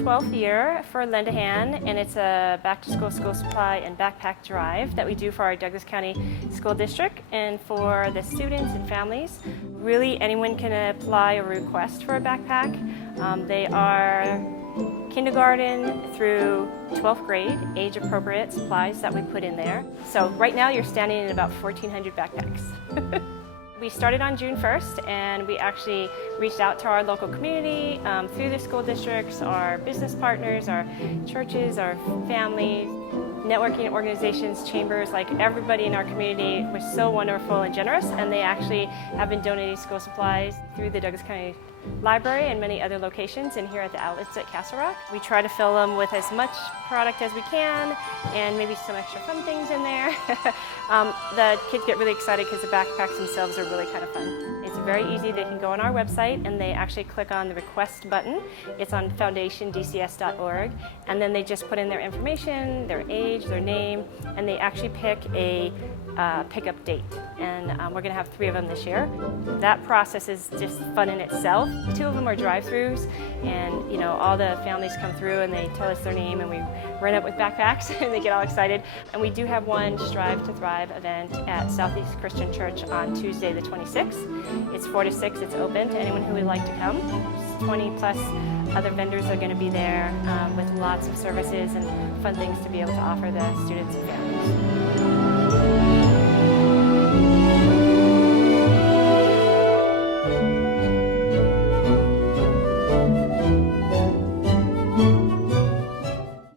12th year for Lend a Hand, and it's a back-to-school school supply and backpack drive that we do for our Douglas County School District and for the students and families. Really, anyone can apply or request for a backpack. They are kindergarten through 12th grade, age-appropriate supplies that we put in there. So right now you're standing in about 1,400 backpacks. We started on June 1st, and we actually reached out to our local community through the school districts, our business partners, our churches, our families, networking organizations, chambers, like everybody in our community was so wonderful and generous, and they actually have been donating school supplies through the Douglas County Library and many other locations and here at the outlets at Castle Rock. We try to fill them with as much product as we can and maybe some extra fun things in there. The kids get really excited because the backpacks themselves are really kind of fun. It's very easy. They can go on our website and they actually click on the request button. It's on foundationdcs.org, and then they just put in their information, their age, their name, and they actually pick a pickup date. And we're going to have 3 of them this year. That process is just fun in itself. 2 of them are drive-throughs, and all the families come through and they tell us their name, and we run up with backpacks and they get all excited. And we do have one Strive to Thrive event at Southeast Christian Church on Tuesday the 26th. It's 4 to 6. It's open to anyone who would like to come. 20 plus other vendors are going to be there with lots of services and fun things to be able to offer the students and families.